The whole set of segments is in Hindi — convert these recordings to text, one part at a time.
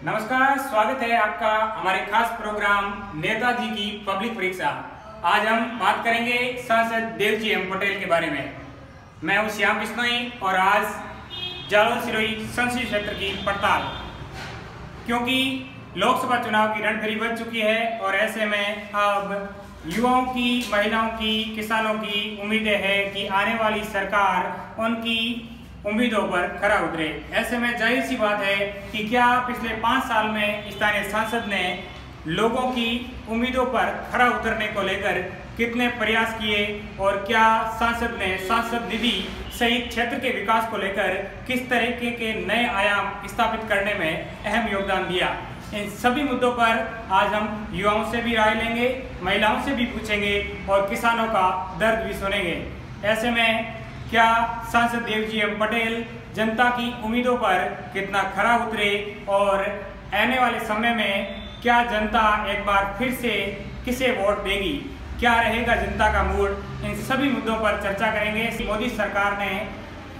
नमस्कार, स्वागत है आपका हमारे खास प्रोग्राम नेताजी की पब्लिक परीक्षा। आज हम बात करेंगे सांसद देवजी एम पटेल के बारे में। मैं हूं श्याम बिश्नोई और आज जालौन सिरोही संसदीय क्षेत्र की पड़ताल, क्योंकि लोकसभा चुनाव की रणभेरी बज चुकी है और ऐसे में अब युवाओं की, महिलाओं की, किसानों की उम्मीदें हैं कि आने वाली सरकार उनकी उम्मीदों पर खरा उतरे। ऐसे में जाहिर सी बात है कि क्या पिछले 5 साल में स्थानीय सांसद ने लोगों की उम्मीदों पर खरा उतरने को लेकर कितने प्रयास किए और क्या सांसद ने सांसद निधि सहित क्षेत्र के विकास को लेकर किस तरीके के नए आयाम स्थापित करने में अहम योगदान दिया। इन सभी मुद्दों पर आज हम युवाओं से भी राय लेंगे, महिलाओं से भी पूछेंगे और किसानों का दर्द भी सुनेंगे। ऐसे में क्या सांसद देवजी एम पटेल जनता की उम्मीदों पर कितना खरा उतरे और आने वाले समय में क्या जनता एक बार फिर से किसे वोट देगी, क्या रहेगा जनता का मूड, इन सभी मुद्दों पर चर्चा करेंगे। मोदी सरकार ने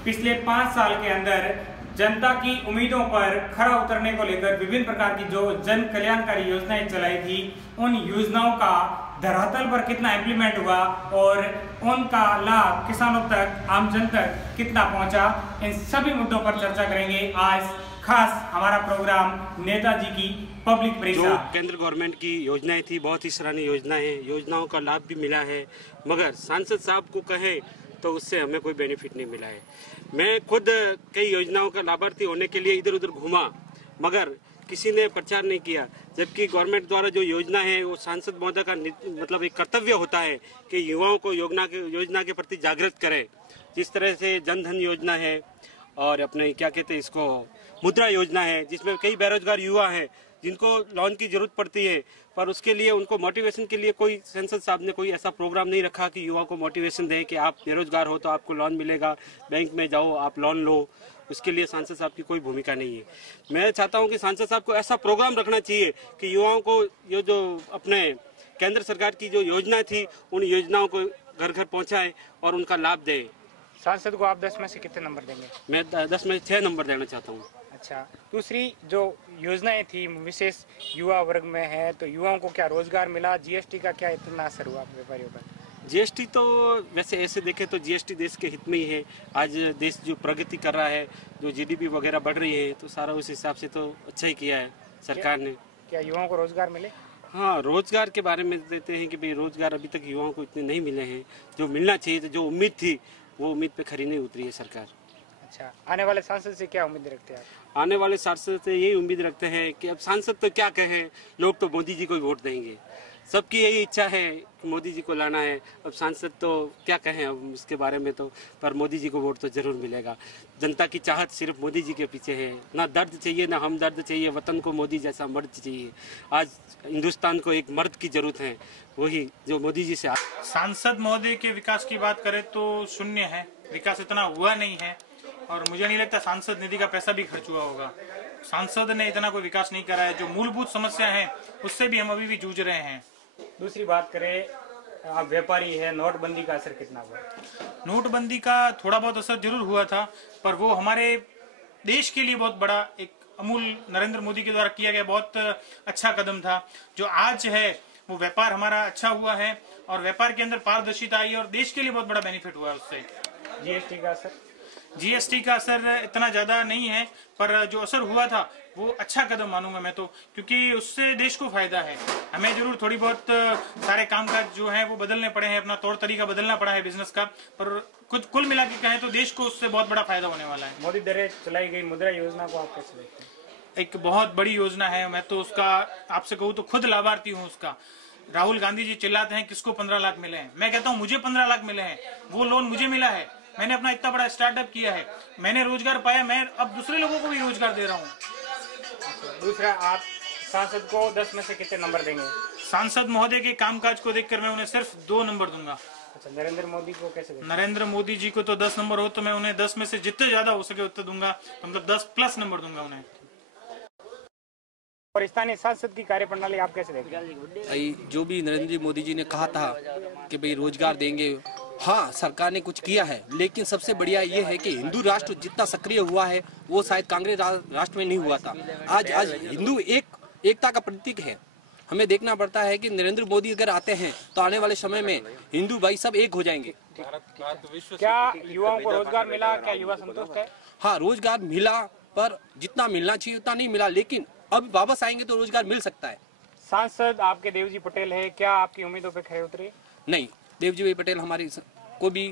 पिछले 5 साल के अंदर जनता की उम्मीदों पर खरा उतरने को लेकर विभिन्न प्रकार की जो जन कल्याणकारी योजनाएं चलाई थी, उन योजनाओं का धरातल पर कितना इम्प्लीमेंट हुआ और उनका लाभ किसानों तक, आम जन तक कितना पहुंचा, इन सभी मुद्दों पर चर्चा करेंगे। आज खास हमारा प्रोग्राम नेताजी की पब्लिक परीक्षा। जो केंद्र गवर्नमेंट की योजनाएं थी, बहुत ही सराहनीय योजनाएं हैं, योजनाओं का लाभ भी मिला है, मगर सांसद साहब को कहें तो उससे हमें कोई बेनिफिट नहीं मिला है। मैं खुद कई योजनाओं का लाभार्थी होने के लिए इधर उधर घूमा, मगर किसी ने प्रचार नहीं किया, जबकि गवर्नमेंट द्वारा जो योजना है वो सांसद महोदय का मतलब एक कर्तव्य होता है कि युवाओं को योजना के प्रति जागृत करें। जिस तरह से जन धन योजना है और अपने क्या कहते हैं इसको मुद्रा योजना है, जिसमें कई बेरोजगार युवा हैं जिनको लोन की जरूरत पड़ती है, पर उसके लिए उनको मोटिवेशन के लिए कोई संसद साहब ने कोई ऐसा प्रोग्राम नहीं रखा कि युवा को मोटिवेशन दे कि आप बेरोजगार हो तो आपको लोन मिलेगा, बैंक में जाओ आप लोन लो। उसके लिए सांसद साहब की कोई भूमिका नहीं है। मैं चाहता हूं कि सांसद साहब को ऐसा प्रोग्राम रखना चाहिए कि युवाओं को ये जो अपने केंद्र सरकार की जो योजना थी उन योजनाओं को घर घर पहुंचाए और उनका लाभ दे। सांसद को आप 10 में से कितने नंबर देंगे? मैं 10 में 6 नंबर देना चाहता हूँ। अच्छा, दूसरी जो योजनाएं थी विशेष युवा वर्ग में है, तो युवाओं को क्या रोजगार मिला? जीएसटी का क्या इतना असर हुआ व्यापारियों पर? जीएसटी तो वैसे ऐसे देखें तो जीएसटी देश के हित में ही है। आज देश जो प्रगति कर रहा है, जो जीडीपी वगैरह बढ़ रही है, तो सारा उस हिसाब से तो अच्छा ही किया है सरकार ने। क्या युवाओं को रोजगार मिले? हाँ, रोजगार के बारे में देते हैं कि भाई रोजगार अभी तक युवाओं को इतने नहीं मिले हैं जो मिलना चाहिए। जो उम्मीद थी वो उम्मीद पे खरी नहीं उतरी है सरकार। अच्छा, आने वाले सांसद से क्या उम्मीद रखते हैं आप? आने वाले सांसद से यही उम्मीद रखते हैं कि अब सांसद तो क्या कहें, लोग तो मोदी जी को ही वोट देंगे। सबकी यही इच्छा है कि मोदी जी को लाना है। अब सांसद तो क्या कहें अब उसके बारे में, तो पर मोदी जी को वोट तो जरूर मिलेगा। जनता की चाहत सिर्फ मोदी जी के पीछे है। ना दर्द चाहिए ना हमदर्द चाहिए, वतन को मोदी जैसा मर्द चाहिए। आज हिंदुस्तान को एक मर्द की जरूरत है, वही जो मोदी जी से। सांसद महोदय के विकास की बात करें तो शून्य है, विकास इतना हुआ नहीं है और मुझे नहीं लगता सांसद निधि का पैसा भी खर्च हुआ होगा। सांसद ने इतना कोई विकास नहीं करा है। जो मूलभूत समस्या है उससे भी हम अभी भी जूझ रहे हैं। दूसरी बात करें, आप व्यापारी है, नोटबंदी का असर कितना हुआ? नोटबंदी का थोड़ा बहुत असर जरूर हुआ था, पर वो हमारे देश के लिए बहुत बड़ा एक अमूल नरेंद्र मोदी के द्वारा किया गया बहुत अच्छा कदम था। जो आज है वो व्यापार हमारा अच्छा हुआ है और व्यापार के अंदर पारदर्शिता आई और देश के लिए बहुत बड़ा बेनिफिट हुआ है उससे। जीएसटी का असर? जीएसटी का असर इतना ज्यादा नहीं है, पर जो असर हुआ था वो अच्छा कदम मानूंगा मैं तो, क्योंकि उससे देश को फायदा है। हमें जरूर थोड़ी बहुत सारे कामकाज जो है वो बदलने पड़े हैं, अपना तौर तरीका बदलना पड़ा है बिजनेस का, पर कुल मिला के कहें तो देश को उससे बहुत बड़ा फायदा होने वाला है। मोदी द्वारा चलाई गई मुद्रा योजना को आप कैसे देखते हैं? एक बहुत बड़ी योजना है। मैं तो उसका आपसे कहूँ तो खुद लाभार्थी हूँ उसका। राहुल गांधी जी चिल्लाते हैं किसको 15 लाख मिले हैं, मैं कहता हूँ मुझे 15 लाख मिले हैं। वो लोन मुझे मिला है, मैंने अपना इतना बड़ा स्टार्टअप किया है, मैंने रोजगार पाया, मैं अब दूसरे लोगों को भी रोजगार दे रहा हूँ। दूसरा, आप सांसद को 10 में से कितने नंबर देंगे? सांसद महोदय के कामकाज को देखकर मैं उन्हें सिर्फ 2 नंबर दूंगा। अच्छा, नरेंद्र मोदी को कैसे देंगे? नरेंद्र मोदी जी को तो 10 नंबर हो तो मैं उन्हें 10 में से जितने ज्यादा हो सके उतने दूंगा, मतलब 10+ नंबर दूंगा उन्हें। और स्थानीय सांसद की कार्यप्रणाली आप कैसे देखते हैं? जो भी नरेंद्र मोदी जी ने कहा था कि भाई रोजगार देंगे हाँ, सरकार ने कुछ किया है, लेकिन सबसे बढ़िया ये है कि हिंदू राष्ट्र जितना सक्रिय हुआ है वो शायद कांग्रेस राष्ट्र में नहीं हुआ था। आज हिंदू एकता का प्रतीक है। हमें देखना पड़ता है कि नरेंद्र मोदी अगर आते हैं तो आने वाले समय में हिंदू भाई सब एक हो जाएंगे। क्या युवाओं को रोजगार मिला? क्या युवा संतुष्ट है? हाँ, रोजगार मिला, पर जितना मिलना चाहिए उतना नहीं मिला, लेकिन अब वापस आएंगे तो रोजगार मिल सकता है। सांसद आपके देवजी पटेल है, क्या आपकी उम्मीदों पे खरे उतरे? नहीं, देवजी भाई पटेल हमारी को भी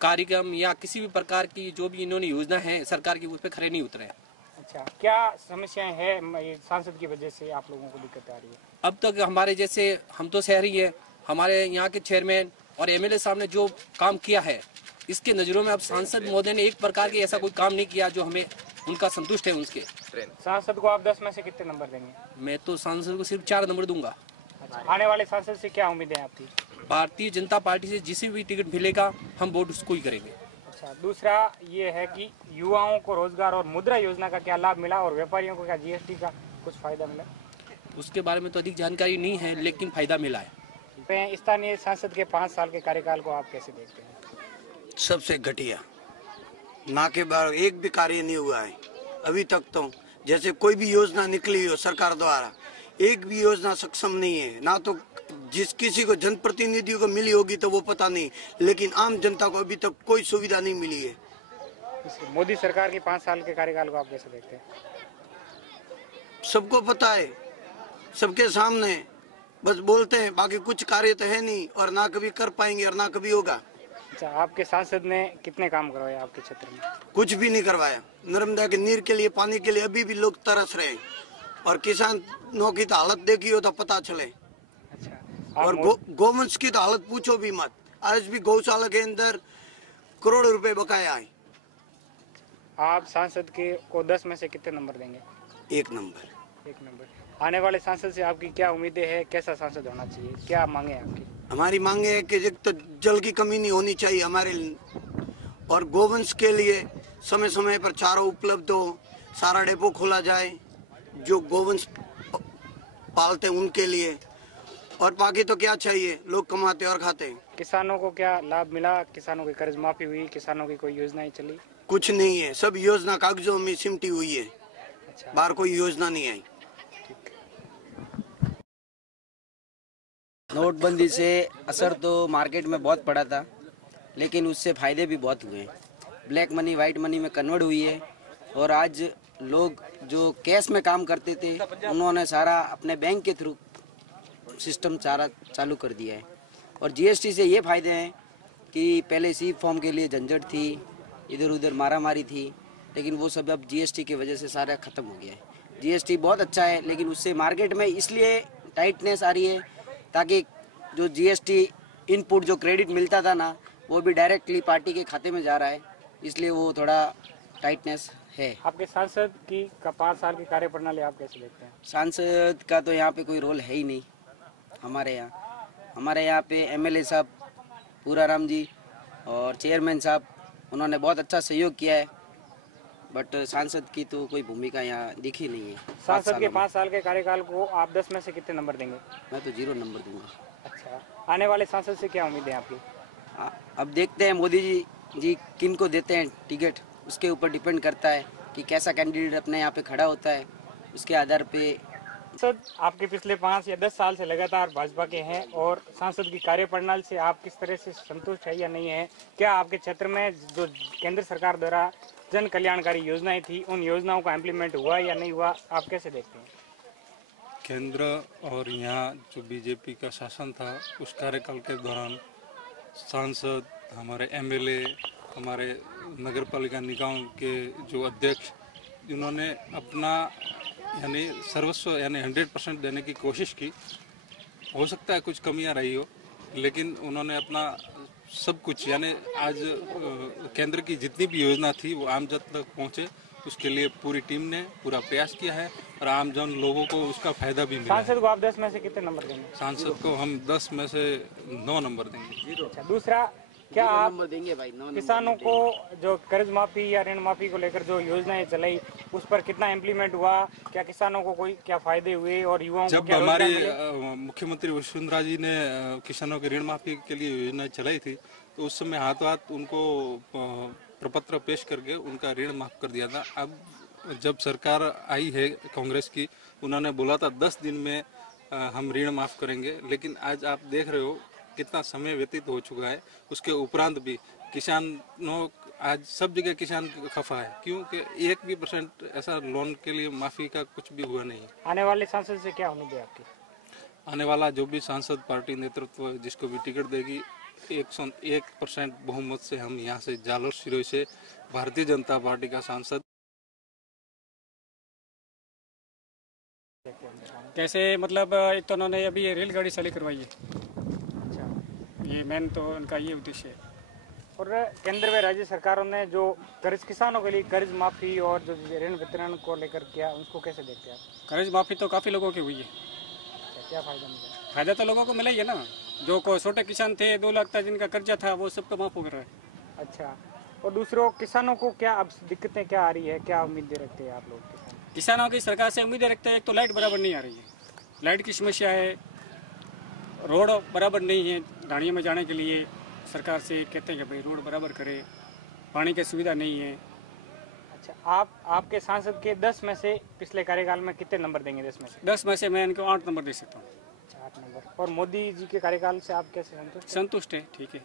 कार्यक्रम या किसी भी प्रकार की जो भी इन्होंने योजना है सरकार की, उस पर खरे नहीं उतरे। अच्छा, क्या समस्याएं हैं सांसद की वजह से आप लोगों को दिक्कत आ रही है? अब तक हमारे जैसे, हम तो शहरी है, हमारे यहाँ के चेयरमैन और एमएलए साहब ने जो काम किया है इसके नजरों में अब सांसद महोदय ने एक प्रकार के ऐसा कोई काम नहीं किया जो हमें उनका संतुष्ट है। उसके सांसद को आप 10 में से कितने नंबर देंगे? मैं तो सांसद को सिर्फ 4 नंबर दूंगा। अच्छा, आने वाले सांसद से क्या उम्मीदें हैं आपकी? भारतीय जनता पार्टी से जिसे भी टिकट मिलेगा हम वोट उसको ही करेंगे। अच्छा, दूसरा ये है कि युवाओं को रोजगार और मुद्रा योजना का क्या लाभ मिला और व्यापारियों को क्या जीएसटी का कुछ फायदा मिला? उसके बारे में तो अधिक जानकारी नहीं है, लेकिन फायदा मिला है। स्थानीय सांसद के 5 साल के कार्यकाल को आप कैसे देखते हैं? सबसे घटिया, ना के बार एक भी कार्य नहीं हुआ है अभी तक। तो जैसे कोई भी योजना निकली हो सरकार द्वारा, एक भी योजना सक्षम नहीं है। ना तो जिस किसी को जनप्रतिनिधियों को मिली होगी तो वो पता नहीं, लेकिन आम जनता को अभी तक कोई सुविधा नहीं मिली है। मोदी सरकार के 5 साल के कार्यकाल को आप कैसे देखते हैं? सबको पता है, सबके सामने बस बोलते हैं, बाकी कुछ कार्य तो है नहीं और ना कभी कर पाएंगे और ना कभी होगा। अच्छा, आपके सांसद ने कितने काम करवाए आपके क्षेत्र में? कुछ भी नहीं करवाया। नर्मदा के नीर के लिए, पानी के लिए अभी भी लोग तरस रहे हैं और किसानों की तो हालत देखी हो तो पता चले। अच्छा, और गौवंश की तो हालत पूछो भी मत। आज भी गौशाला के अंदर करोड़ रुपए बकाया है। आप सांसद के को 10 में से कितने नंबर देंगे? 1 नंबर। 1 नंबर। आने वाले सांसद से आपकी क्या उम्मीदें हैं? कैसा सांसद होना चाहिए? क्या मांगे आपकी? हमारी मांगे है कि एक तो जल की कमी नहीं होनी चाहिए हमारे, और गोवंश के लिए समय समय पर चारा उपलब्ध हो, सारा डेपो खोला जाए जो गोवंश पालते हैं उनके लिए। और बाकी तो क्या चाहिए, लोग कमाते और खाते हैं। किसानों को क्या लाभ मिला? किसानों की कर्ज माफी हुई? किसानों की कोई योजनाएं चली? कुछ नहीं है, सब योजना कागजों में सिमटी हुई है। अच्छा, बाहर कोई योजना नहीं आई। नोटबंदी से असर तो मार्केट में बहुत पड़ा था, लेकिन उससे फायदे भी बहुत हुए। ब्लैक मनी वाइट मनी में कन्वर्ट हुई है और आज लोग जो कैश में काम करते थे उन्होंने सारा अपने बैंक के थ्रू सिस्टम सारा चालू कर दिया है। और जीएसटी से ये फायदे हैं कि पहले सी फॉर्म के लिए झंझट थी, इधर उधर मारामारी थी, लेकिन वो सब अब जीएसटी की वजह से सारा ख़त्म हो गया है। जीएसटी बहुत अच्छा है, लेकिन उससे मार्केट में इसलिए टाइटनेस आ रही है ताकि जो जीएसटी इनपुट जो क्रेडिट मिलता था ना, वो भी डायरेक्टली पार्टी के खाते में जा रहा है, इसलिए वो थोड़ा टाइटनेस है। आपके सांसद की 5 साल की कार्यप्रणाली आप कैसे देखते हैं? सांसद का तो यहाँ पे कोई रोल है ही नहीं हमारे यहाँ पे एमएलए साहब पूराराम जी और चेयरमैन साहब, उन्होंने बहुत अच्छा सहयोग किया है, बट सांसद की तो कोई भूमिका यहाँ दिखी नहीं है। सांसद के 5 साल के कार्यकाल को आप 10 में से कितने नंबर देंगे? मैं तो 0 नंबर दूंगा। अच्छा, आने वाले सांसद से क्या उम्मीद है आपकी? अब देखते हैं मोदी जी किन को देते हैं टिकट, उसके ऊपर डिपेंड करता है कि कैसा कैंडिडेट अपने यहाँ पे खड़ा होता है, उसके आधार पे। सांसद आपके पिछले 5 या 10 साल से लगातार भाजपा के हैं और सांसद की कार्यप्रणाली से आप किस तरह से संतुष्ट है या नहीं है? क्या आपके क्षेत्र में जो केंद्र सरकार द्वारा जन कल्याणकारी योजनाएं थी उन योजनाओं का इम्प्लीमेंट हुआ या नहीं हुआ, आप कैसे देखते हैं? केंद्र और यहाँ जो बीजेपी का शासन था उस कार्यकाल के दौरान सांसद, हमारे एमएलए, हमारे नगर पालिका निकायों के जो अध्यक्ष, जिन्होंने अपना यानी सर्वस्व यानी 100% देने की कोशिश की। हो सकता है कुछ कमियां रही हो, लेकिन उन्होंने अपना सब कुछ यानी आज केंद्र की जितनी भी योजना थी वो आम जन तक पहुँचे, उसके लिए पूरी टीम ने पूरा प्रयास किया है और आम जन लोगों को उसका फायदा भी मिला। सांसद को आप 10 में से कितने नंबर देंगे? सांसद को हम 10 में से 9 नंबर देंगे। अच्छा, दूसरा, क्या आप देंगे भाई? किसानों को जो कर्ज माफी या ऋण माफी को लेकर जो योजनाएं चलाई उस पर कितना इम्प्लीमेंट हुआ? क्या किसानों को कोई क्या फायदे हुए और युवाओं को जब क्या हमारे रोजगार मिले? मुख्यमंत्री वसुंधरा जी ने किसानों की ऋण माफी के लिए योजना चलाई थी तो उस समय हाथों हाथ उनको प्रपत्र पेश करके उनका ऋण माफ कर दिया था। अब जब सरकार आई है कांग्रेस की, उन्होंने बोला था 10 दिन में हम ऋण माफ करेंगे, लेकिन आज आप देख रहे हो कितना समय व्यतीत हो चुका है। उसके उपरांत भी किसानों, आज सब जगह किसान खफा है, क्योंकि 1% ऐसा लोन के लिए माफी का कुछ भी हुआ नहीं। आने वाले सांसद से क्या उम्मीद है आपकी? आने वाला जो भी सांसद पार्टी नेतृत्व जिसको भी टिकट देगी, 101% बहुमत से हम यहाँ से जालोर सिरोही से भारतीय जनता पार्टी का सांसद। कैसे मतलब एक तो उन्होंने अभी ये रेलगाड़ी चालू करवाई है, अच्छा, ये मेन तो उनका ये उद्देश्य है। और केंद्र व राज्य सरकारों ने जो कर्ज किसानों के लिए कर्ज माफी और जो ऋण वितरण को लेकर किया, उसको कैसे देखते हैं आप? कर्ज माफी तो काफ़ी लोगों की हुई है। क्या फायदा मिला? फायदा तो लोगों को मिला ही है ना। जो को छोटे किसान थे 2 लाख तक जिनका कर्जा था वो सबका माफ हो रहा है। अच्छा, और दूसरों किसानों को क्या अब दिक्कतें क्या आ रही है, क्या उम्मीदें रखते हैं आप लोग? किसानों की सरकार से उम्मीदें रखते हैं। एक तो लाइट बराबर नहीं आ रही है, लाइट की समस्या है, रोड बराबर नहीं है, ढाणियों में जाने के लिए सरकार से कहते हैं कि भाई रोड बराबर करे, पानी की सुविधा नहीं है। अच्छा, आपके सांसद के 10 में से पिछले कार्यकाल में कितने नंबर देंगे? 10 में से? 10 में से मैं इनको 8 नंबर दे सकता हूँ। अच्छा, 8 नंबर। और मोदी जी के कार्यकाल से आप कैसे संतुष्ट? संतुष्ट है, ठीक है।